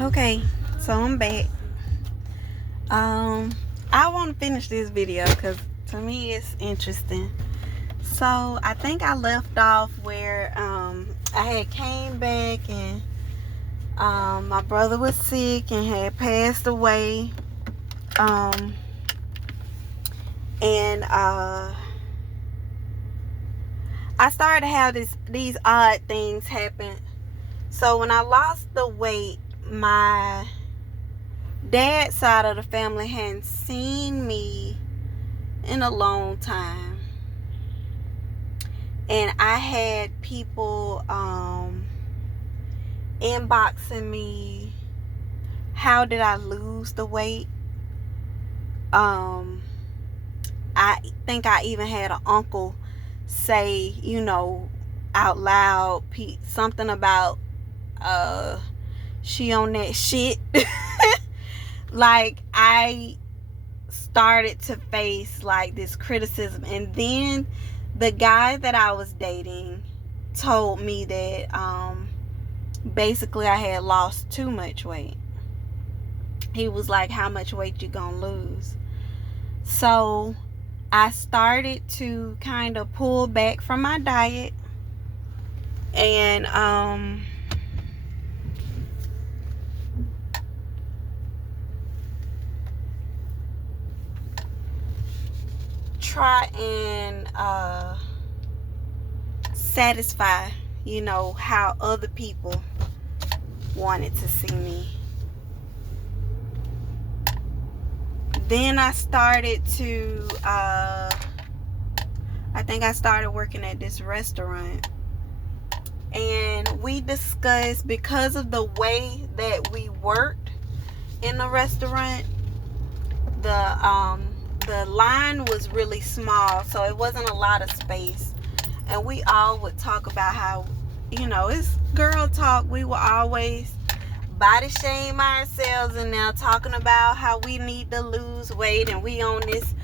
Okay, so I'm back. I want to finish this video because to me it's interesting. So I think I left off where I had came back and my brother was sick and had passed away. Um, and I started to have these odd things happen. So when I lost the weight, my dad's side of the family hadn't seen me in a long time, and I had people inboxing me, how did I lose the weight? I think I even had an uncle say, out loud, something about she on that shit. Like, I started to face like this criticism, and then the guy that I was dating told me that basically I had lost too much weight. He was like, how much weight you gonna lose? So I started to kind of pull back from my diet, and try and satisfy, how other people wanted to see me. Then I started to I think I started working at this restaurant, and we discussed, because of the way that we worked in the restaurant, the line was really small, so it wasn't a lot of space, and we all would talk about how, it's girl talk. We would always body shame ourselves, and now talking about how we need to lose weight, and we on this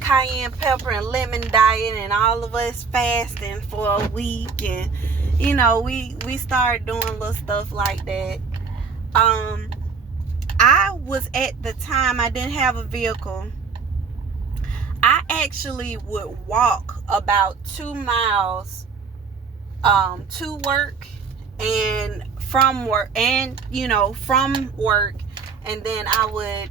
cayenne pepper and lemon diet, and all of us fasting for a week, and we started doing little stuff like that. I was, at the time, I didn't have a vehicle. I actually would walk about 2 miles to work and from work, and from work, and then I want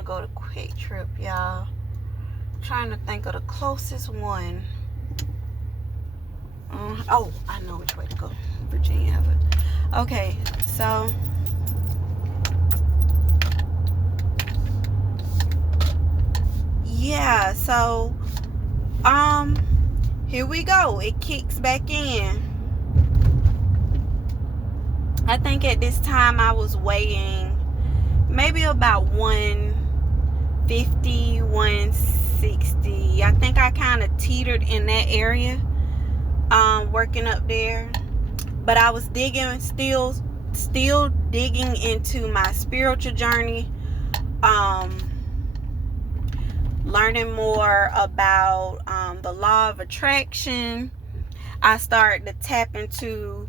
to go to Quick Trip, y'all. I'm trying to think of the closest one. I know which way to go. Virginia Avenue. Okay, so yeah, so here we go. It kicks back in. I think at this time I was weighing maybe about 150, 160. I think I kind of teetered in that area, working up there. But I was still digging into my spiritual journey, learning more about the law of attraction. I started to tap into,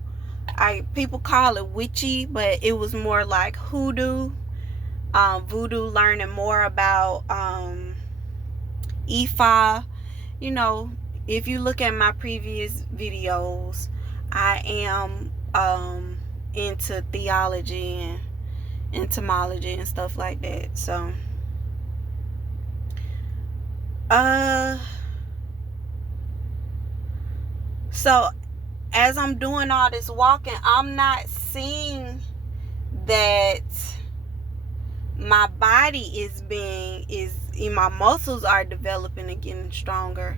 people call it witchy, but it was more like voodoo, learning more about Ifa. If you look at my previous videos, I am into theology and entomology and stuff like that. So so as I'm doing all this walking, I'm not seeing that my body my muscles are developing and getting stronger.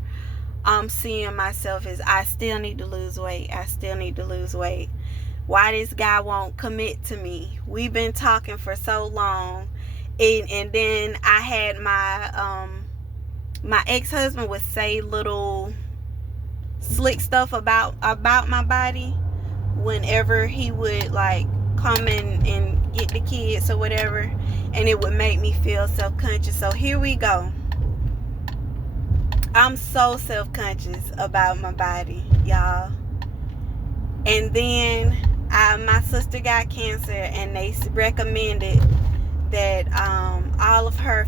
I'm seeing myself as, I still need to lose weight. I still need to lose weight. Why this guy won't commit to me? We've been talking for so long. And then I had my ex-husband would say little slick stuff about my body whenever he would like come in and get the kids or whatever, and it would make me feel self-conscious. So here we go. I'm so self-conscious about my body, y'all. And then my sister got cancer, and they recommended that all of her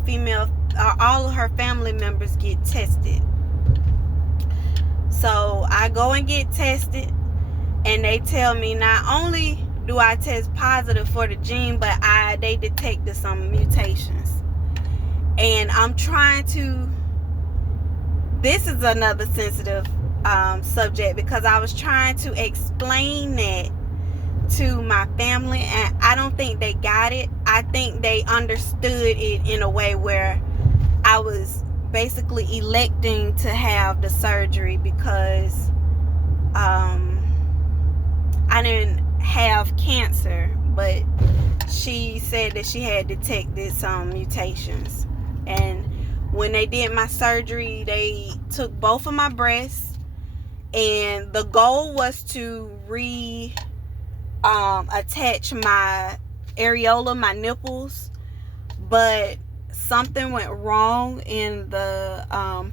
family members get tested. So I go and get tested, and they tell me not only do I test positive for the gene, but they detected some mutations. And I'm trying to, this is another sensitive subject, because I was trying to explain that to my family, and I don't think they got it. I think they understood it in a way where I was basically electing to have the surgery because I didn't have cancer, but she said that she had detected some mutations. And when they did my surgery, they took both of my breasts, and the goal was to attach my areola, my nipples, but something went wrong in the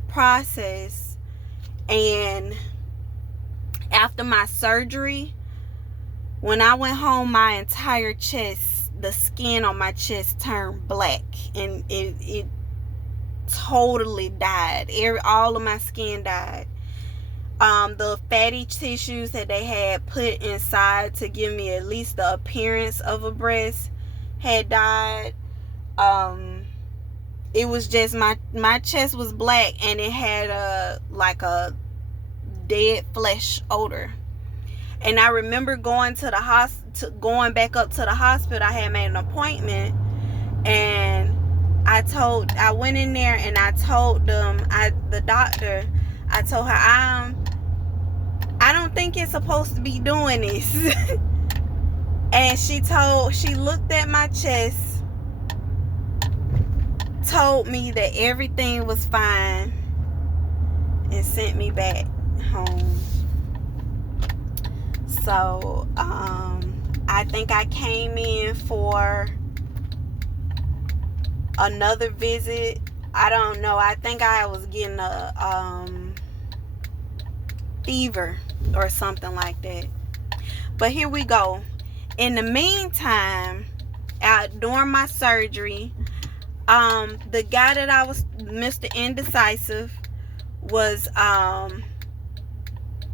process, and after my surgery, when I went home, my entire chest, the skin on my chest turned black, and it totally died. All of my skin died. The fatty tissues that they had put inside to give me at least the appearance of a breast had died. It was just my chest was black, and it had a dead flesh odor. And I remember going to the going back up to the hospital. I had made an appointment, and I went in there and I told them, the doctor, I told her, I don't think it's supposed to be doing this. And she looked at my chest, told me that everything was fine, and sent me back home. So I think I came in for another visit. I don't know. I think I was getting a fever or something like that. But here we go. In the meantime, during my surgery, the guy that I was, Mr. Indecisive, was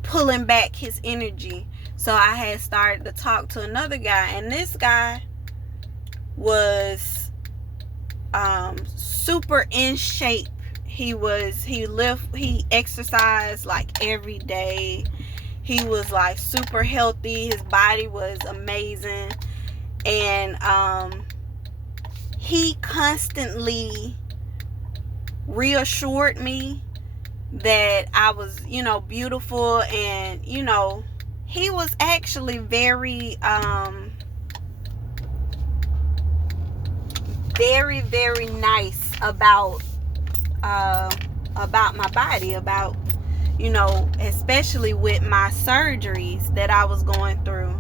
pulling back his energy. So I had started to talk to another guy, and this guy was super in shape. He exercised like every day. He was like super healthy. His body was amazing. And he constantly reassured me that I was, beautiful, and, he was actually very, very, very nice about my body, about, especially with my surgeries that I was going through.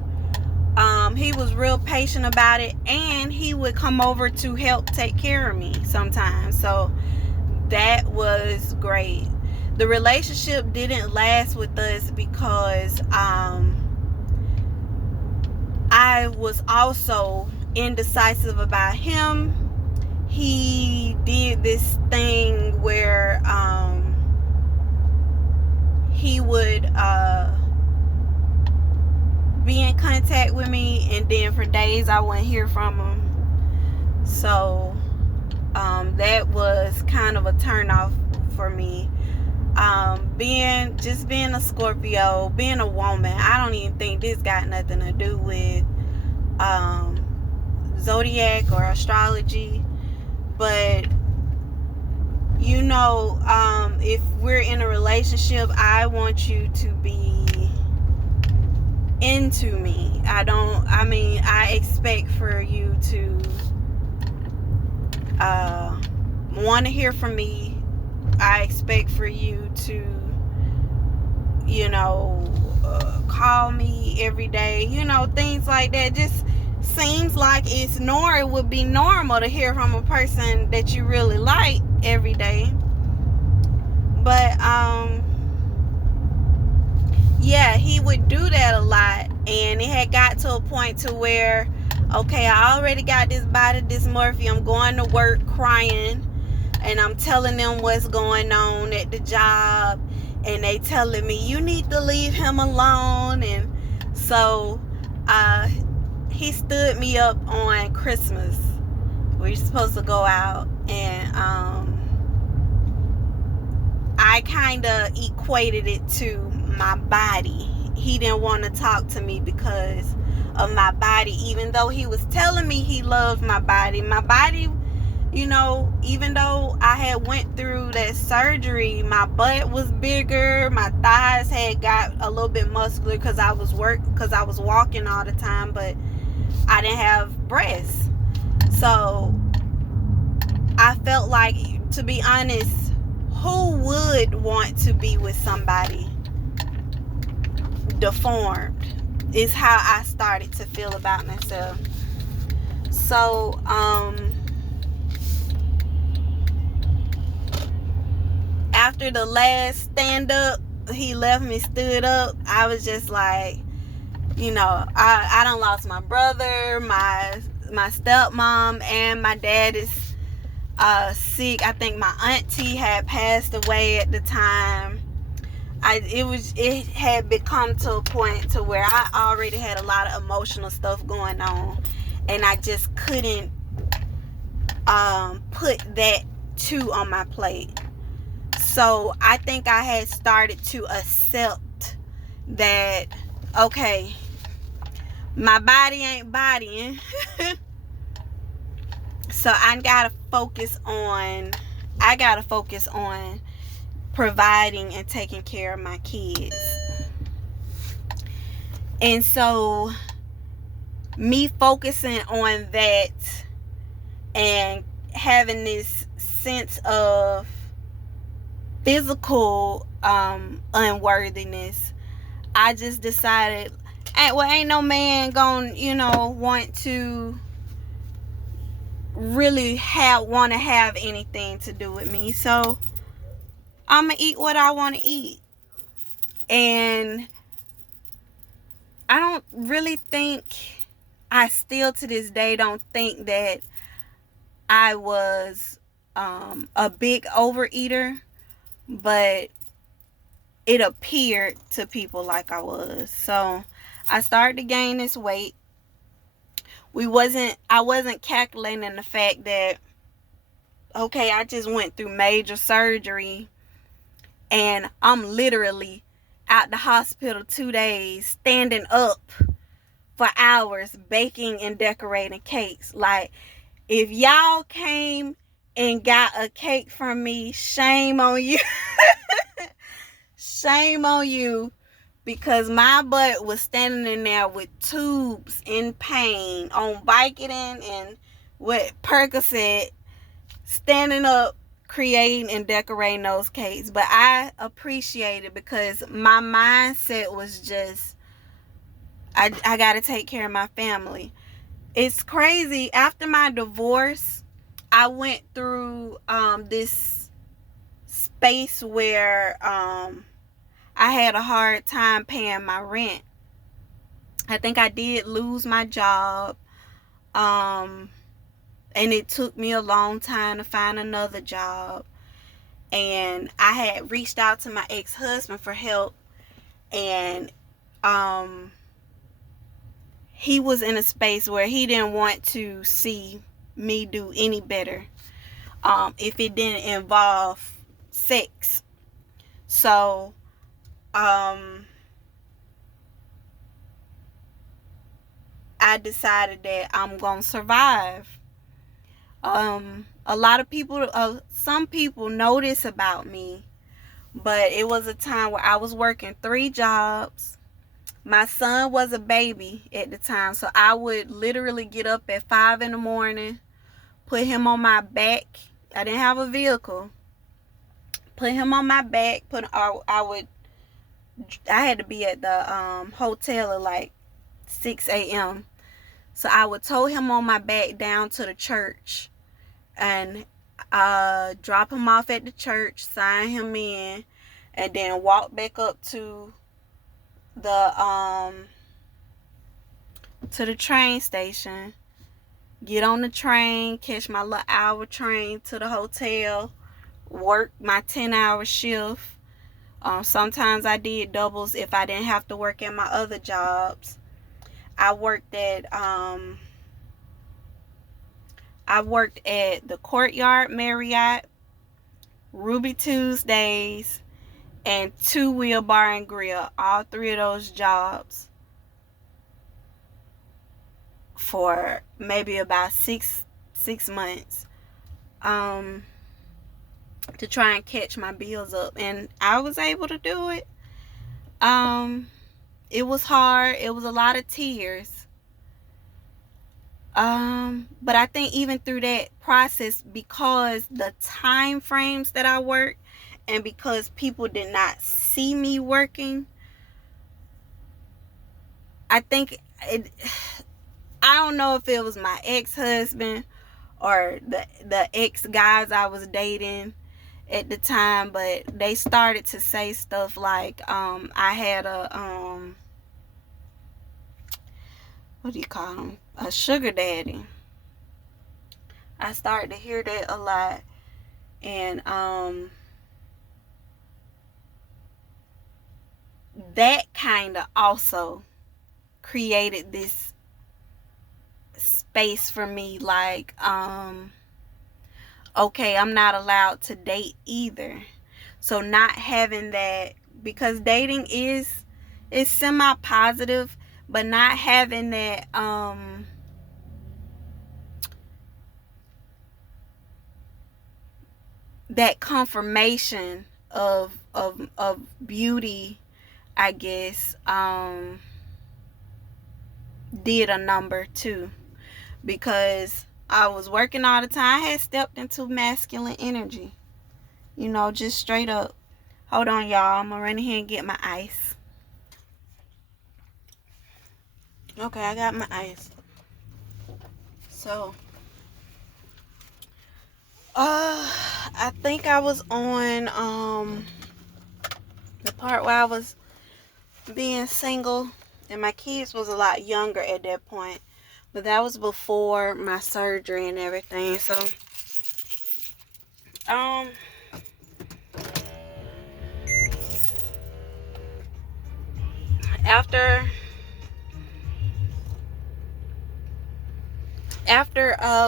He was real patient about it, and he would come over to help take care of me sometimes. So that was great. The relationship didn't last with us because I was also indecisive about him. He did this thing where he would be in contact with me, and then for days I wouldn't hear from him. So that was kind of a turn off for me. Being a Scorpio, being a woman, I don't even think this got nothing to do with zodiac or astrology. But if we're in a relationship, I want you to be into me. I expect for you to want to hear from me. I expect for you to call me every day, things like that. Just seems like it would be normal to hear from a person that you really like every day. But yeah, he would do that a lot. And it had got to a point to where, okay, I already got this body dysmorphia. I'm going to work crying, and I'm telling them what's going on at the job, and they telling me, you need to leave him alone. And so he stood me up on Christmas. We're supposed to go out, and I kind of equated it to my body. He didn't want to talk to me because of my body, even though he was telling me he loved my body. My body, you know, even though I had went through that surgery, my butt was bigger, my thighs had got a little bit muscular because I was walking all the time, but I didn't have breasts. So I felt like, to be honest, who would want to be with somebody deformed? Is how I started to feel about myself. So after the last stand up, he left me stood up. I was just like, you know, I done lost my brother, my stepmom, and my dad is sick. I think my auntie had passed away at the time. It had become to a point to where I already had a lot of emotional stuff going on, and I just couldn't put that too on my plate. So I think I had started to accept that, okay, my body ain't bodying. So I gotta focus on providing and taking care of my kids. And so me focusing on that and having this sense of physical unworthiness, I just decided, ain't no man gonna, want to really want to have anything to do with me. So I'm gonna eat what I want to eat. And I don't really think, I still to this day don't think that I was a big overeater, but it appeared to people like I was. So I started to gain this weight. I wasn't calculating the fact that, okay, I just went through major surgery and I'm literally out the hospital 2 days, standing up for hours, baking and decorating cakes. Like, if y'all came and got a cake from me, shame on you. Shame on you, because my butt was standing in there with tubes in pain on Vicodin and with Percocet, standing up, creating and decorating those cakes. But I appreciate it because my mindset was just, I got to take care of my family. It's crazy. After my divorce, I went through this space where I had a hard time paying my rent. I think I did lose my job. And it took me a long time to find another job. And I had reached out to my ex-husband for help. And he was in a space where he didn't want to see me do any better if it didn't involve sex. So I decided that I'm gonna survive. A lot of people, some people know this about me, but it was a time where I was working 3 jobs. My son was a baby at the time, so I would literally get up at 5 in the morning, put him on my back. I didn't have a vehicle. Put him on my back. I had to be at the hotel at like 6 a.m. So I would tow him on my back down to the church and drop him off at the church, sign him in, and then walk back up to the to the train station, get on the train, catch my little hour train to the hotel, work my 10-hour shift. Sometimes I did doubles if I didn't have to work at my other jobs. I worked at the Courtyard Marriott, Ruby Tuesdays, and Two Wheel Bar and Grill. All three of those jobs for maybe about six months. To try and catch my bills up, and I was able to do it. It was hard. It was a lot of tears. But I think even through that process, because the time frames that I worked, and because people did not see me working, I think I don't know if it was my ex-husband or the ex-guys I was dating at the time, but they started to say stuff like I had a what do you call them, a sugar daddy. I started to hear that a lot, and that kind of also created this space for me, like okay, I'm not allowed to date either. So not having that, because dating is semi-positive, but not having that that confirmation of beauty, I guess, did a number too, because I was working all the time. I had stepped into masculine energy, just straight up. Hold on, y'all. I'm gonna run in here and get my ice. Okay, I got my ice. So, I think I was on the part where I was being single, and my kids was a lot younger at that point. But that was before my surgery and everything. So, after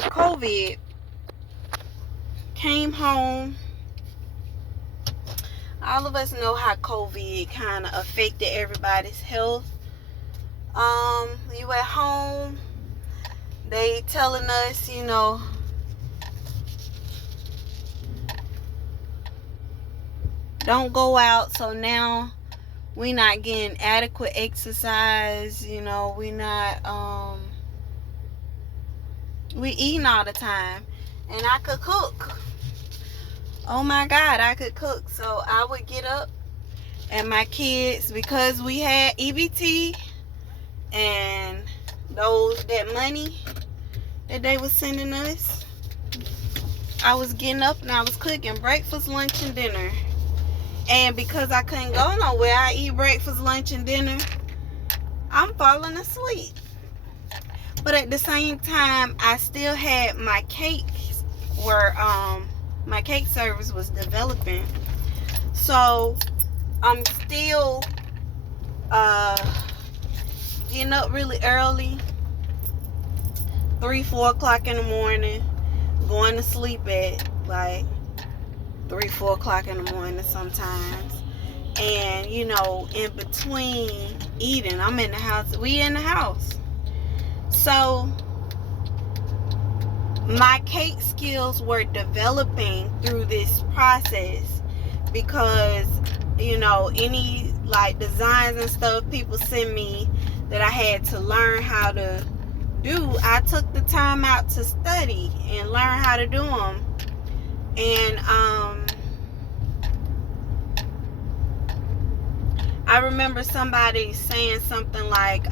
COVID, came home. All of us know how COVID kind of affected everybody's health. You at home, they telling us, don't go out. So now we not getting adequate exercise. We not we eating all the time. And I could cook. Oh my God, I could cook. So I would get up, and my kids, because we had EBT and that money that they was sending us, I was getting up and I was cooking breakfast, lunch, and dinner. And because I couldn't go nowhere, I eat breakfast, lunch, and dinner, I'm falling asleep. But at the same time, I still had my cakes where my cake service was developing. So I'm still getting up really early, 3-4 o'clock in the morning, going to sleep at like 3-4 o'clock in the morning sometimes. And in between eating, I'm in the house. We in the house. So my cake skills were developing through this process, because any like designs and stuff people send me that I had to learn how to do, I took the time out to study and learn how to do them. And I remember somebody saying something like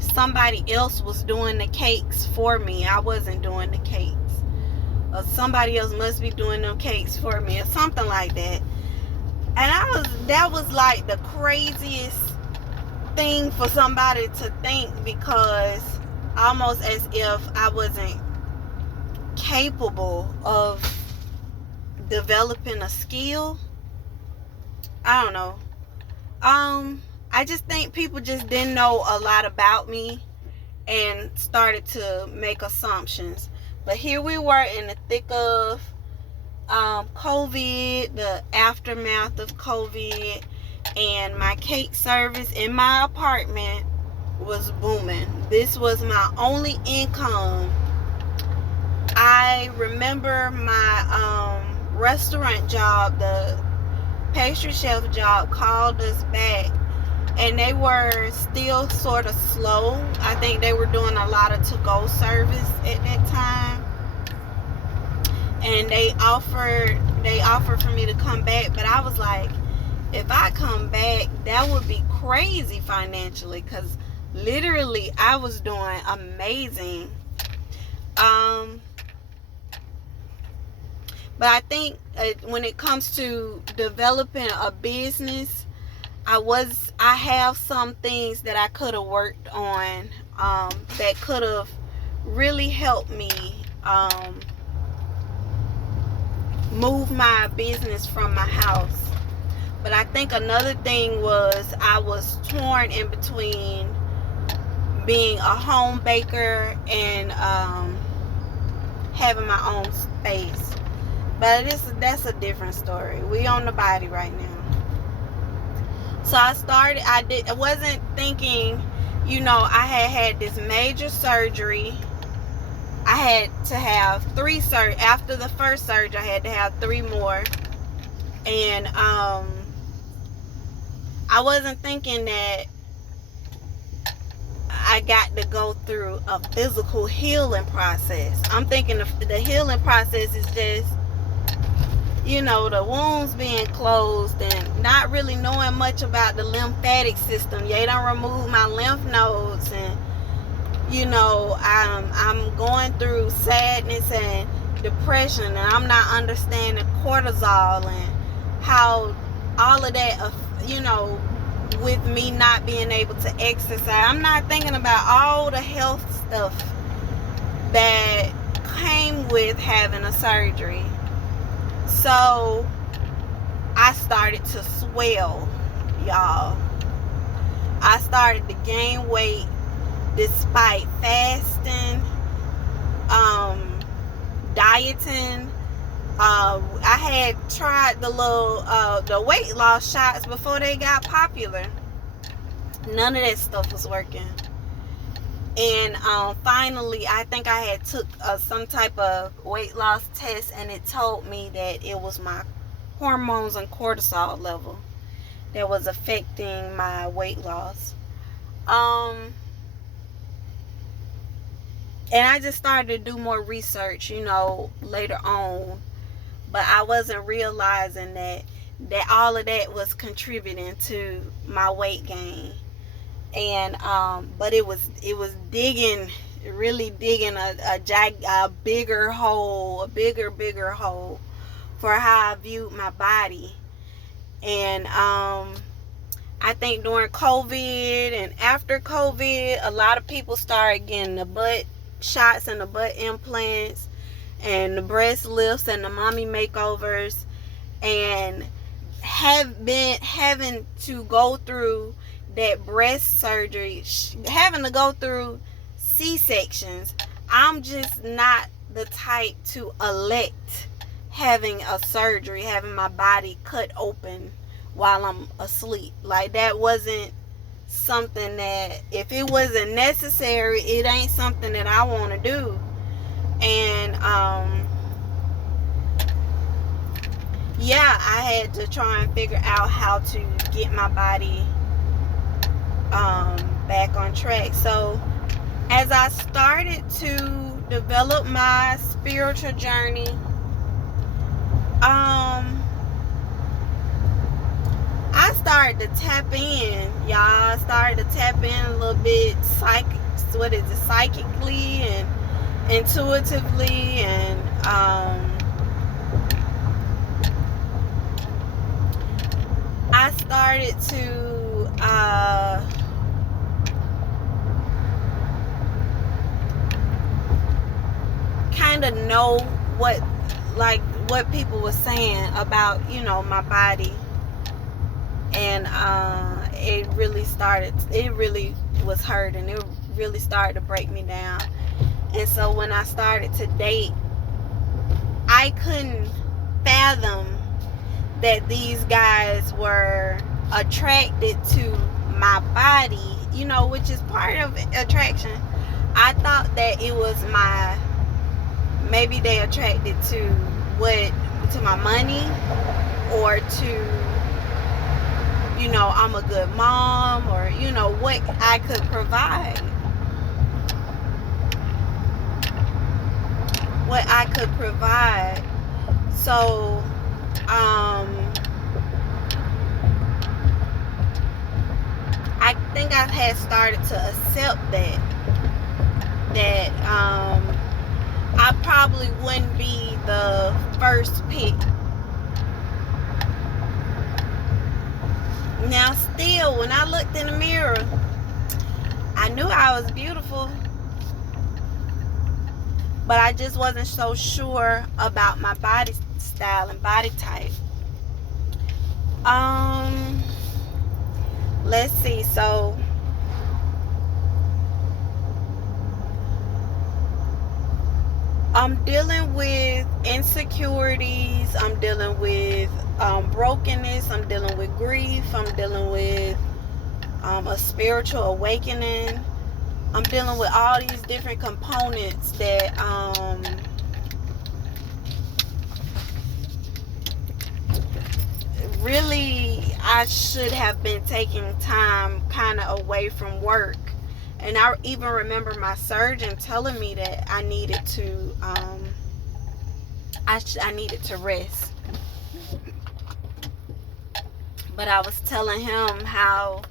somebody else was doing the cakes for me. I wasn't doing the cakes. Or somebody else must be doing them cakes for me, or something like that. And that was like the craziest thing for somebody to think, because almost as if I wasn't capable of developing a skill. I don't know. I just think people just didn't know a lot about me and started to make assumptions. But here we were in the thick of COVID, the aftermath of COVID, and my cake service in my apartment was booming. This was my only income. I remember my restaurant job, the pastry chef job, called us back, and they were still sort of slow. I think they were doing a lot of to-go service at that time, and they offered for me to come back. But I was like, if I come back, that would be crazy financially, because literally I was doing amazing. But I think when it comes to developing a business, I have some things that I could have worked on that could have really helped me move my business from my house. But I think another thing was I was torn in between being a home baker and having my own space. But that's a different story. We on the body right now. So I wasn't thinking, I had this major surgery. I had to have 3 surgeries. After the first surgery, I had to have 3 more. And I wasn't thinking that I got to go through a physical healing process. I'm thinking the healing process is just, the wounds being closed and not really knowing much about the lymphatic system. They don't remove my lymph nodes, and I'm going through sadness and depression, and I'm not understanding cortisol and how all of that, with me not being able to exercise. I'm not thinking about all the health stuff that came with having a surgery. So I started to swell, y'all. I started to gain weight despite fasting, dieting. I had tried the weight loss shots before they got popular. None of that stuff was working. And finally, I think I had took some type of weight loss test, and it told me that it was my hormones and cortisol level that was affecting my weight loss. And I just started to do more research, later on. But I wasn't realizing that all of that was contributing to my weight gain. And but it was really digging a bigger hole, bigger hole for how I viewed my body. And I think during COVID and after COVID, a lot of people started getting the butt shots and the butt implants and the breast lifts and the mommy makeovers, and have been having to go through that breast surgery, having to go through C-sections. I'm just not the type to elect having a surgery, having my body cut open while I'm asleep. Like, that wasn't something that, if it wasn't necessary, it ain't something that I want to do. And I had to try and figure out how to get my body back on track. So as I started to develop my spiritual journey, I started to tap in, y'all. I started to tap in a little bit psychically and intuitively, and I started to kind of know what, like, what people were saying about, you know, my body. And it really was hurting. It really started to break me down. And so when I started to date, I couldn't fathom that these guys were attracted to my body, you know, which is part of attraction. I thought that it was maybe they attracted to my money, or to, you know, I'm a good mom, or, you know, what I could provide. So, I think I had started to accept that I probably wouldn't be the first pick. Now, still, when I looked in the mirror, I knew I was beautiful, but I just wasn't so sure about my body style and body type. Let's see. So, I'm dealing with insecurities. I'm dealing with brokenness. I'm dealing with grief. I'm dealing with a spiritual awakening. I'm dealing with all these different components that really I should have been taking time kind of away from work. And I even remember my surgeon telling me that I needed to I needed to rest. But I was telling him how,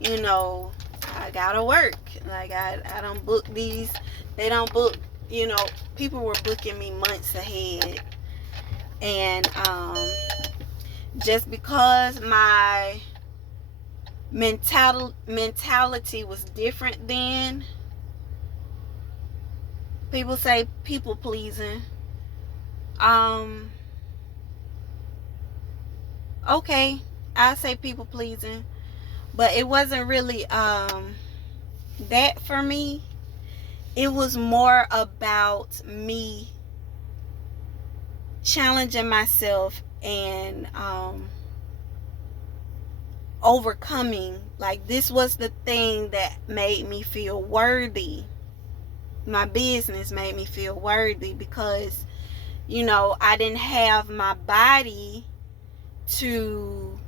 you know, I gotta work. Like, I don't book these. They don't book, you know, people were booking me months ahead. And just because my mentality was different then, people say people pleasing. Okay, I say people pleasing, but it wasn't really that for me. It was more about me challenging myself and overcoming. Like, this was the thing that made me feel worthy. My business made me feel worthy because, you know, I didn't have my body to,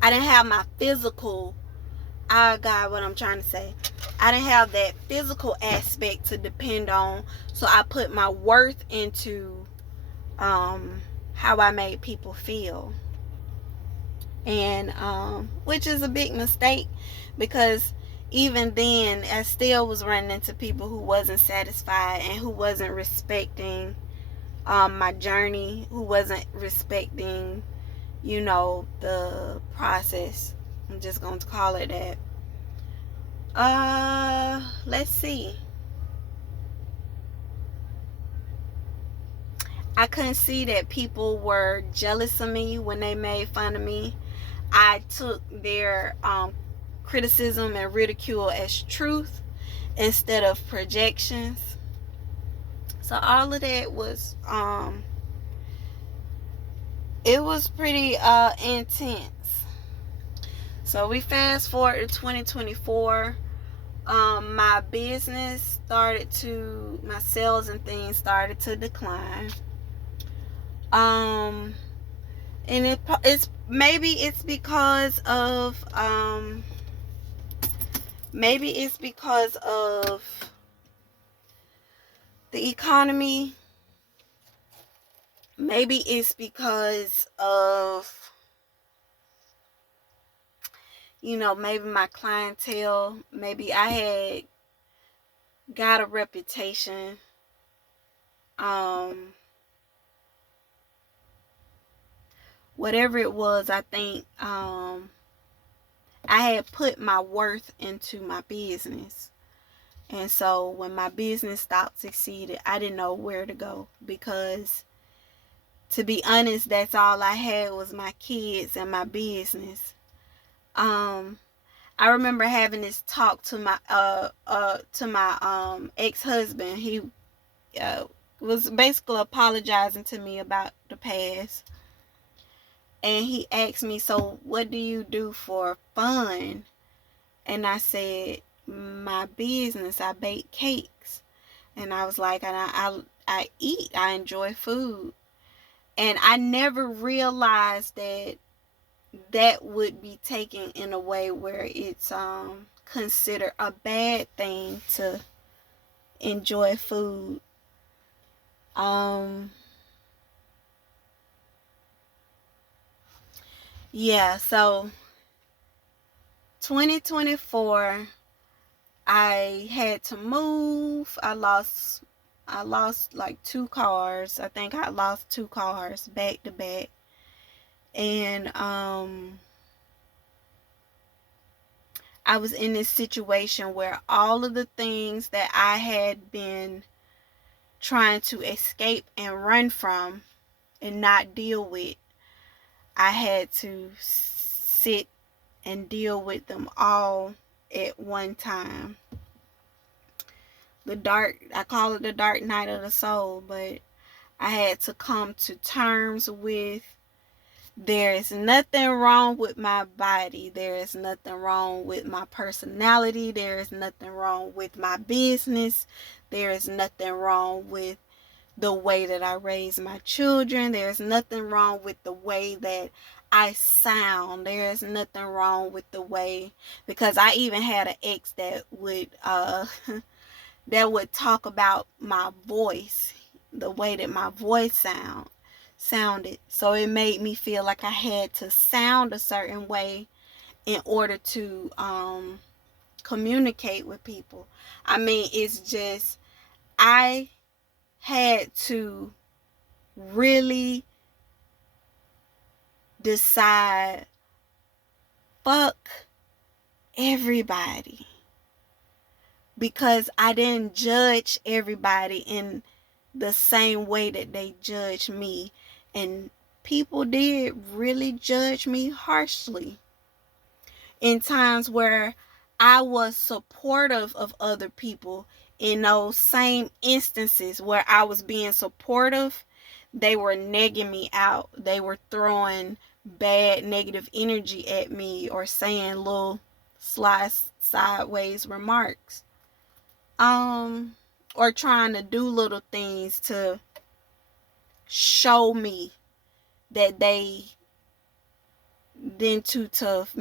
I didn't have my physical, I got what I'm trying to say. I didn't have that physical aspect to depend on. So I put my worth into how I made people feel. And which is a big mistake, because even then I still was running into people who wasn't satisfied and who wasn't respecting my journey, who wasn't respecting, you know, the process. I'm just going to call it that. Let's see. I couldn't see that people were jealous of me when they made fun of me. I took their criticism and ridicule as truth instead of projections. So all of that was it was pretty intense. So we fast forward to 2024. My business my sales and things started to decline. And it's maybe it's because of the economy. Maybe it's because of, you know, maybe my clientele. Maybe I had got a reputation. Whatever it was, I think I had put my worth into my business. And so when my business stopped succeeding, I didn't know where to go, because to be honest, that's all I had was my kids and my business. Um, I remember having this talk to my ex-husband. He uh was basically apologizing to me about the past. And he asked me, "So what do you do for fun?" And I said, "My business, I bake cakes." And I was like, and I eat, I enjoy food. And I never realized that that would be taken in a way where it's considered a bad thing to enjoy food. Um yeah, so 2024, I had to move. I lost like 2 cars. I think I lost 2 cars back to back. And I was in this situation where all of the things that I had been trying to escape and run from and not deal with, I had to sit and deal with them all at one time. I call it the dark night of the soul, but I had to come to terms with, there is nothing wrong with my body. There is nothing wrong with my personality. There is nothing wrong with my business. There is nothing wrong with the way that I raise my children. There is nothing wrong with the way that I sound. There is nothing wrong with the way, because I even had an ex that would that would talk about my voice, the way that my voice sounded. So it made me feel like I had to sound a certain way in order to communicate with people. I mean, it's just, I had to really decide, fuck everybody, because I didn't judge everybody in the same way that they judge me. And people did really judge me harshly in times where I was supportive of other people. In those same instances where I was being supportive, they were negging me out. They were throwing bad negative energy at me, or saying little sly sideways remarks. Or trying to do little things to show me that they didn't too tough,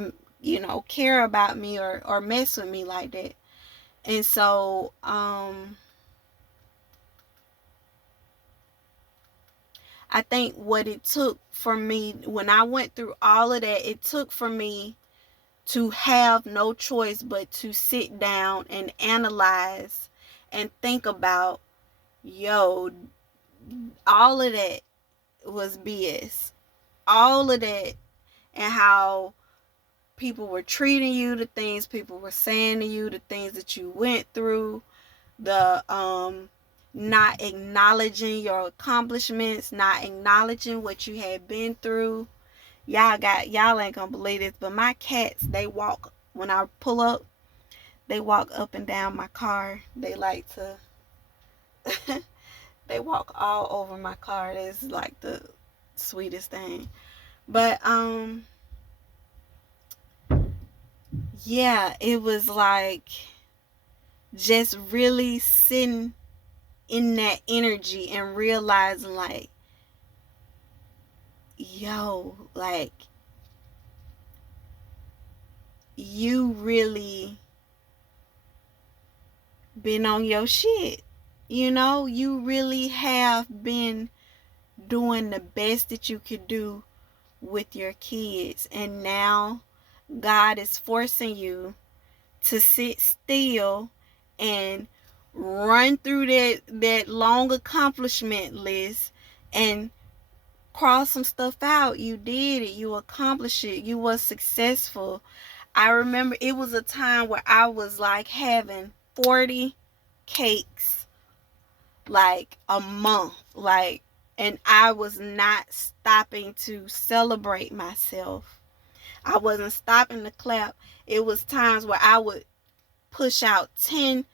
care about me, or mess with me like that. And so I think what it took for me, when I went through all of that, it took for me to have no choice but to sit down and analyze and think about, yo, all of that was BS. All of that, and how people were treating you, the things people were saying to you, the things that you went through, the not acknowledging your accomplishments, not acknowledging what you had been through. Y'all ain't gonna believe this, but my cats, they walk, when I pull up, they walk up and down my car. They like to they walk all over my car. It's like the sweetest thing. But yeah, it was like just really sitting in that energy and realizing, like, yo, like, you really been on your shit. You really have been doing the best that you could do with your kids. And now God is forcing you to sit still and run through that long accomplishment list and cross some stuff out. You did it. You accomplished it. You were successful. I remember it was a time where I was like having 40 cakes like a month, like, and I was not stopping to celebrate myself. I wasn't stopping to clap. It was times where I would push out 10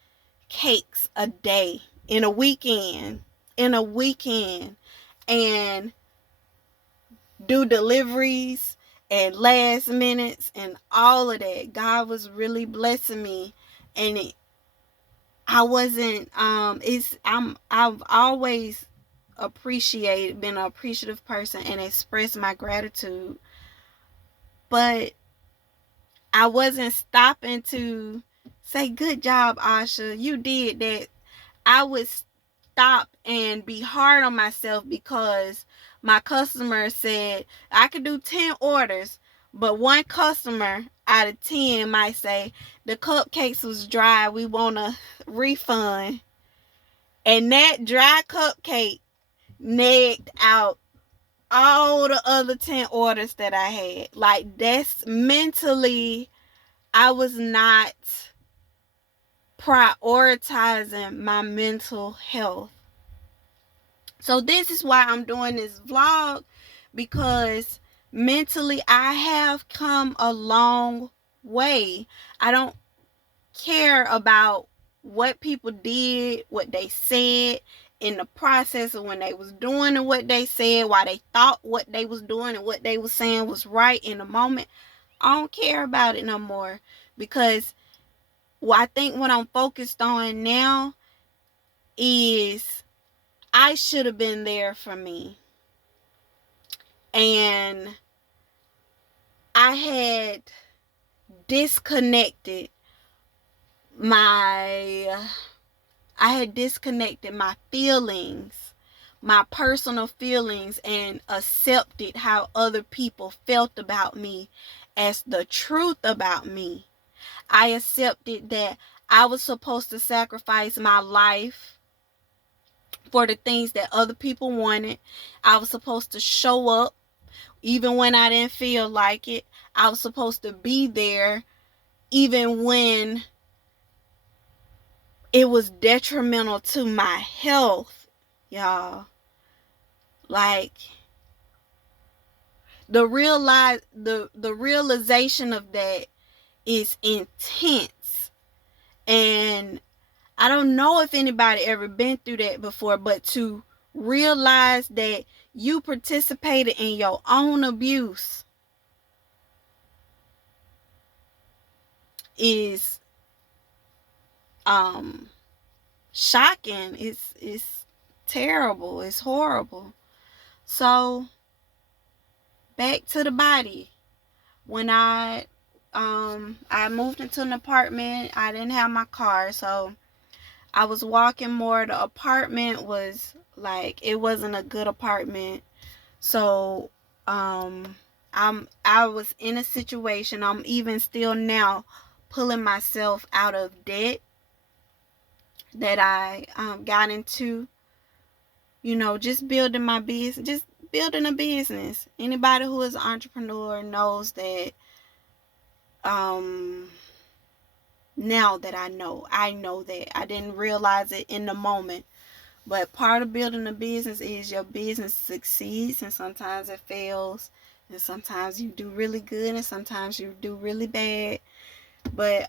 cakes a day in a weekend, and do deliveries and last minutes and all of that. God was really blessing me, and I wasn't I've always been an appreciative person and expressed my gratitude, but I wasn't stopping to say, good job, Asha, you did that. I would stop and be hard on myself because my customer said I could do 10 orders, but one customer out of 10 might say the cupcakes was dry, we want a refund. And that dry cupcake nagged out all the other 10 orders that I had. Like, that's mentally, I was not prioritizing my mental health. So this is why I'm doing this vlog, because mentally I have come a long way. I don't care about what people did, what they said in the process of when they was doing and what they said, why they thought what they was doing and what they was saying was right in the moment. I don't care about it no more, because I think what I'm focused on now is I should have been there for me. And I had disconnected my feelings, my personal feelings, and accepted how other people felt about me as the truth about me. I accepted that I was supposed to sacrifice my life for the things that other people wanted. I was supposed to show up even when I didn't feel like it. I was supposed to be there even when it was detrimental to my health, y'all. Like, the realization of that is intense. And I don't know if anybody ever been through that before, but to realize that you participated in your own abuse is shocking. It's terrible. It's horrible. So back to the body. When I moved into an apartment, I didn't have my car, so I was walking more. The apartment was like, it wasn't a good apartment. So I was in a situation, I'm even still now pulling myself out of debt that I got into, just building my business, just building a business. Anybody who is an entrepreneur knows that now that I know that. I didn't realize it in the moment. But part of building a business is your business succeeds, and sometimes it fails, and sometimes you do really good, and sometimes you do really bad. But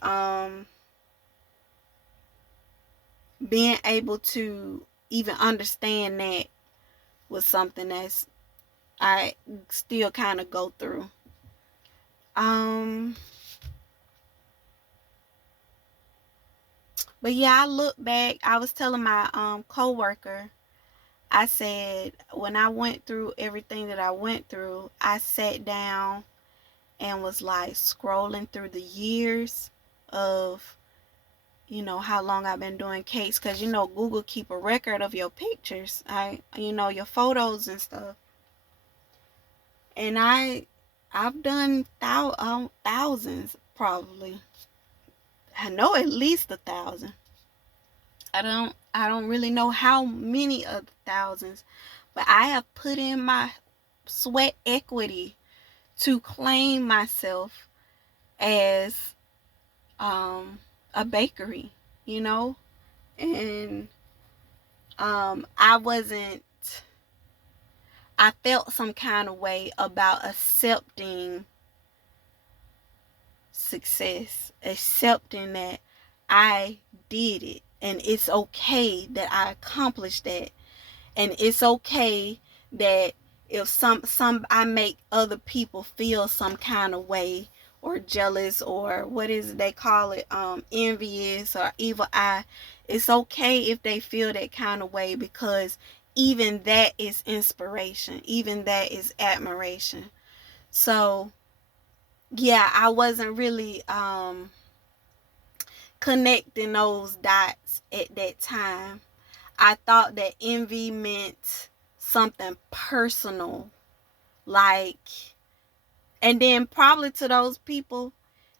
being able to even understand that was something that's I still kind of go through. But yeah, I look back. I was telling my coworker, I said, when I went through everything that I went through, I sat down and was like scrolling through the years of, how long I've been doing cakes. Because, Google keep a record of your pictures, your photos and stuff. And I've done thousands, probably. I know at least 1,000. I don't really know how many of the thousands, but I have put in my sweat equity to claim myself as a bakery. you know? And I felt some kind of way about accepting success, accepting that I did it and it's okay that I accomplished that. And it's okay that if some I make other people feel some kind of way or jealous or what is it they call it, envious or evil eye, it's okay if they feel that kind of way, because even that is inspiration, even that is admiration. So yeah, I wasn't really connecting those dots at that time. I thought that envy meant something personal, like, and then probably to those people,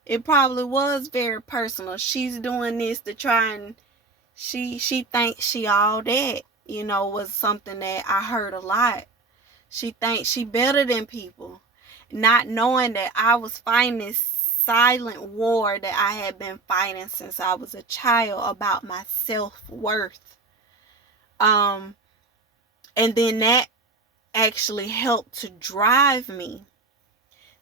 it probably was very personal. She's doing this to try and she thinks she all that, was something that I heard a lot. She thinks she better than people, not knowing that I was fighting this silent war that I had been fighting since I was a child about my self-worth. Um, and then that actually helped to drive me.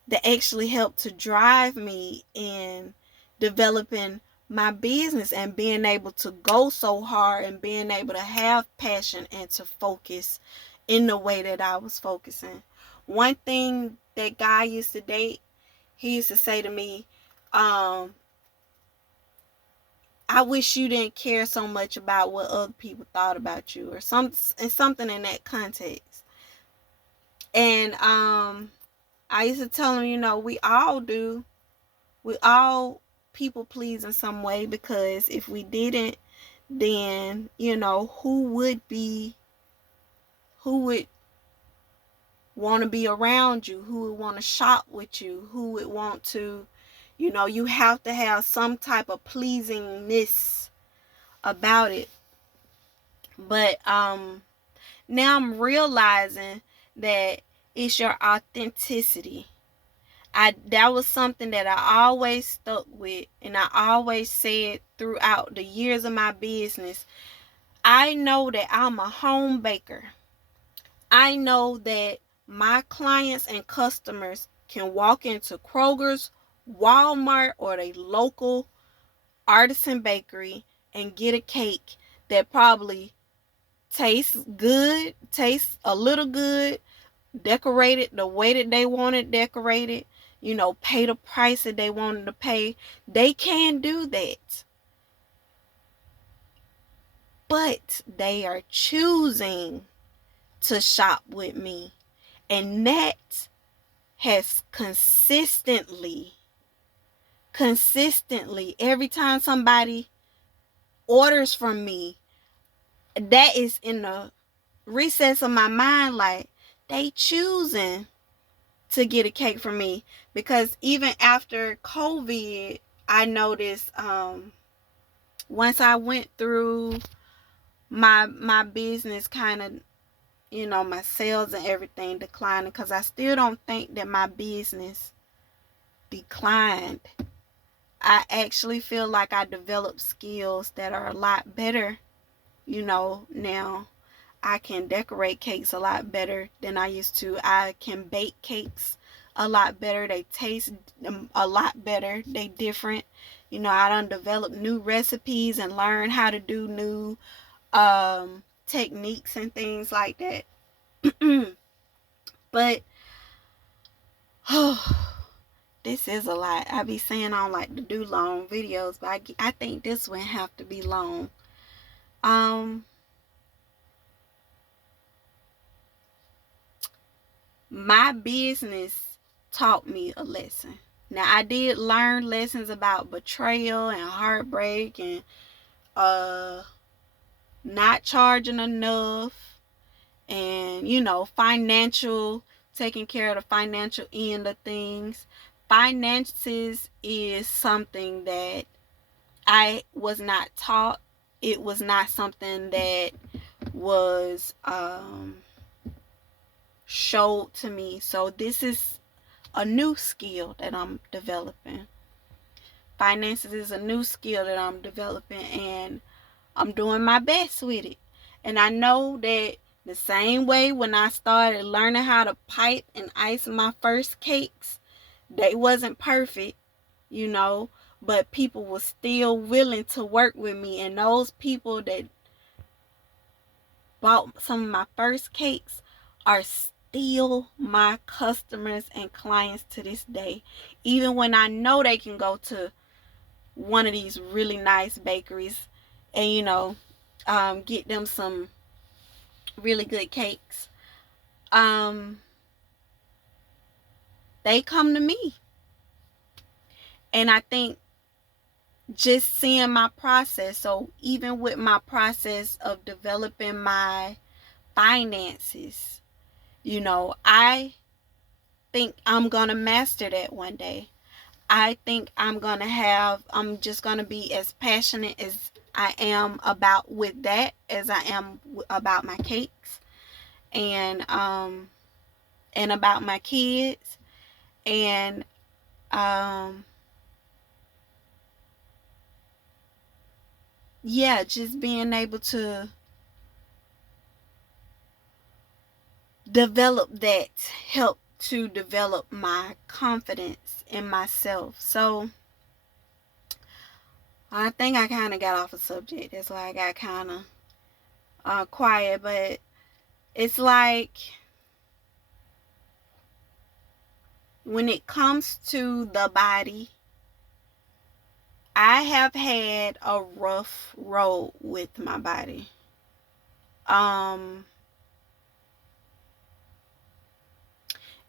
That actually helped to drive me in developing my business and being able to go so hard and being able to have passion and to focus in the way that I was focusing. One thing that guy used to date, he used to say to me, I wish you didn't care so much about what other people thought about you, or something in that context. And I used to tell him, we all do. We all people please in some way, because if we didn't, then, who would want to be around you, who would want to shop with you, who would want to, you have to have some type of pleasingness about it. But now I'm realizing that it's your authenticity. That was something that I always stuck with, and I always said throughout the years of my business. I know that I'm a home baker. I know that my clients and customers can walk into Kroger's, Walmart, or the local artisan bakery and get a cake that probably tastes good, tastes a little good, decorated the way that they want it decorated, pay the price that they wanted to pay. They can do that. But they are choosing to shop with me. And that has consistently, every time somebody orders from me, that is in the recess of my mind, like, they choosing to get a cake from me. Because even after COVID, I noticed once I went through my business kind of, my sales and everything declining, because I still don't think that my business declined. I actually feel like I developed skills that are a lot better, now. I can decorate cakes a lot better than I used to. I can bake cakes a lot better. They taste a lot better. They different. I done developed new recipes and learn how to do new techniques and things like that. But this is a lot. I be saying I don't like to do long videos, but I think this one have to be long. My business taught me a lesson. Now, I did learn lessons about betrayal and heartbreak and not charging enough, and financial, taking care of the financial end of things. Finances is something that I was not taught. It was not something that was showed to me. So this is a new skill that I'm developing. finances is a new skill that I'm developing, and I'm doing my best with it. And I know that the same way when I started learning how to pipe and ice my first cakes, they wasn't perfect, you know, but people were still willing to work with me. And those people that bought some of my first cakes are still my customers and clients to this day. Even when I know they can go to one of these really nice bakeries and, get them some really good cakes. They come to me. And I think just seeing my process, so even with my process of developing my finances, I think I'm gonna master that one day. I think I'm just gonna be as passionate as I am about with that as I am about my cakes, and about my kids, and yeah, just being able to develop that help to develop my confidence in myself. So I think I kind of got off a subject. That's why I got kind of quiet. But it's like when it comes to the body, I have had a rough road with my body.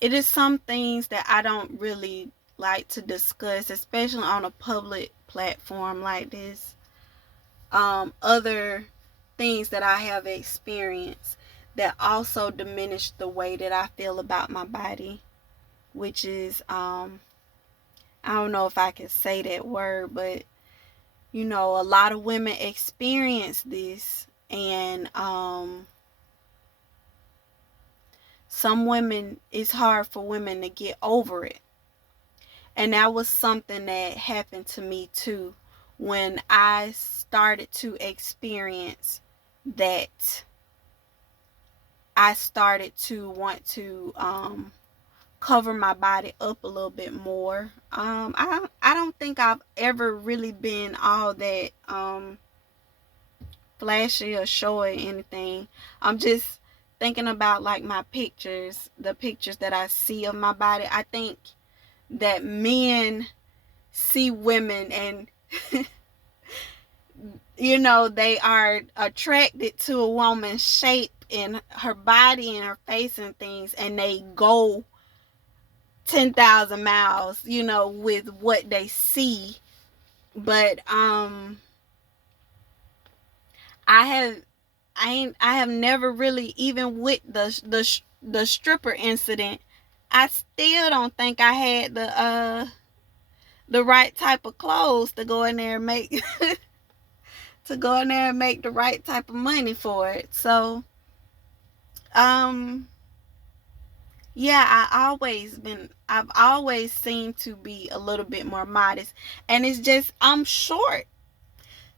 It is some things that I don't really like to discuss, especially on a public platform like this. Other things that I have experienced that also diminish the way that I feel about my body, which is I don't know if I can say that word, but a lot of women experience this, and some women, it's hard for women to get over it. And that was something that happened to me too when I started to experience that. I started to want to cover my body up a little bit more. I don't think I've ever really been all that flashy or showy or anything. I'm just thinking about like my pictures, the pictures that I see of my body. I think that men see women and they are attracted to a woman's shape and her body and her face and things, and they go 10,000 miles, with what they see. But I have I have never really, even with the stripper incident, I still don't think I had the right type of clothes to go in there and make the right type of money for it. So yeah, I've always seemed to be a little bit more modest, and it's just I'm short,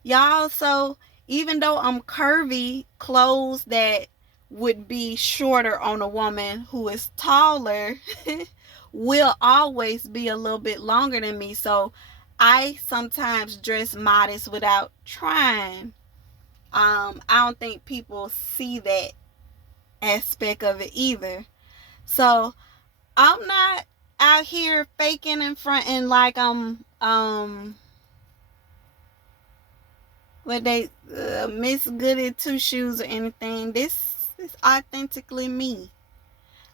y'all. So even though I'm curvy, clothes that would be shorter on a woman who is taller will always be a little bit longer than me. So I sometimes dress modest without trying. I don't think people see that aspect of it either. So I'm not out here faking and fronting like I'm what they Miss Goody Two Shoes or anything. This is authentically me.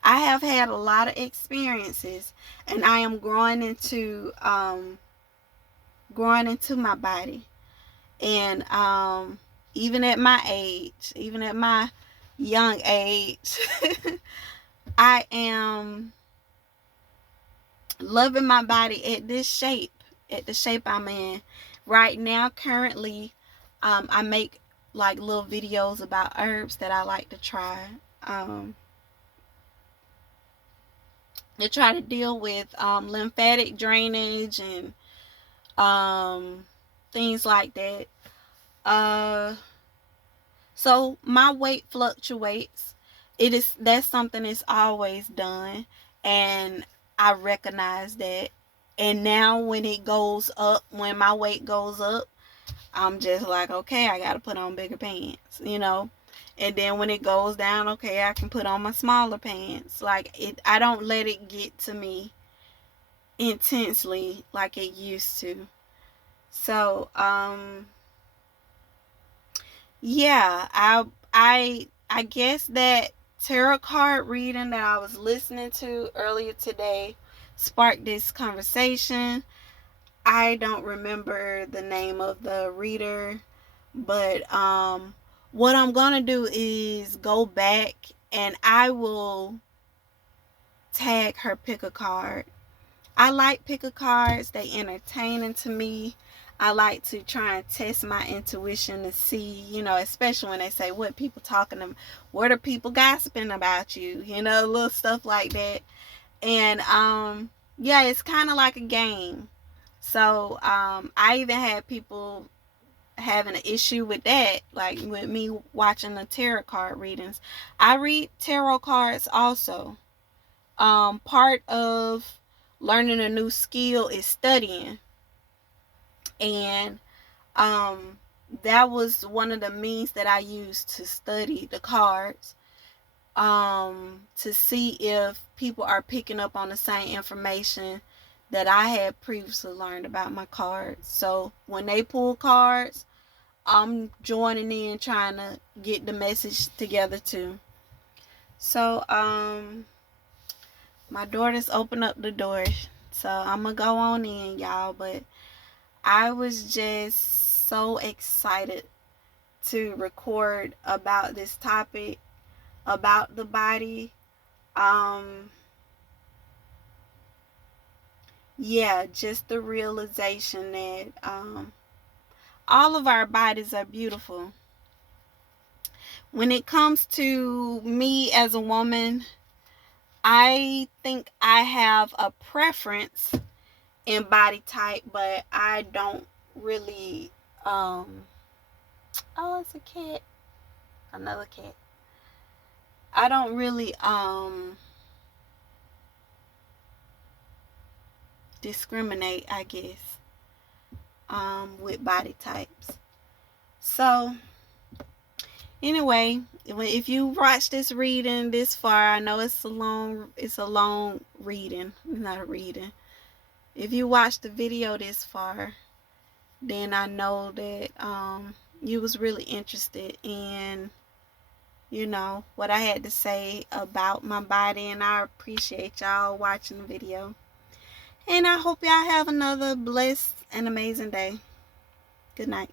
I have had a lot of experiences, and I am growing into my body. And even at my age, even at my young age, I am loving my body at the shape I'm in right now. Currently, I make like little videos about herbs that I like to try, to try to deal with lymphatic drainage and things like that. So my weight fluctuates. That's something that's always done, and I recognize that. And now when it goes up, when my weight goes up, I'm just like, okay, I gotta put on bigger pants, And then when it goes down, okay, I can put on my smaller pants. Like I don't let it get to me intensely like it used to. So, yeah, I guess that tarot card reading that I was listening to earlier today sparked this conversation. I don't remember the name of the reader, but what I'm gonna do is go back and I will tag her pick a card. I like pick a cards. They entertaining to me. I like to try and test my intuition to see, especially when they say what people talking about, what are people gossiping about you, little stuff like that. And yeah, it's kind of like a game. So I even had people having an issue with that, like with me watching the tarot card readings. I read tarot cards also. Part of learning a new skill is studying, and that was one of the means that I used to study the cards, to see if people are picking up on the same information that I had previously learned about my cards. So when they pull cards, I'm joining in, trying to get the message together too. So my daughter's opened up the door, so I'm gonna go on in, y'all. But I was just so excited to record about this topic, about the body. Yeah, just the realization that all of our bodies are beautiful. When it comes to me as a woman, I think I have a preference in body type, but I don't really oh, it's a cat. Another cat. I don't really discriminate, I guess, with body types. So anyway, if you watch this reading this far, I know it's a long reading. It's not a reading. If you watch the video this far, then I know that you was really interested in what I had to say about my body, and I appreciate y'all watching the video. And I hope y'all have another blessed and amazing day. Good night.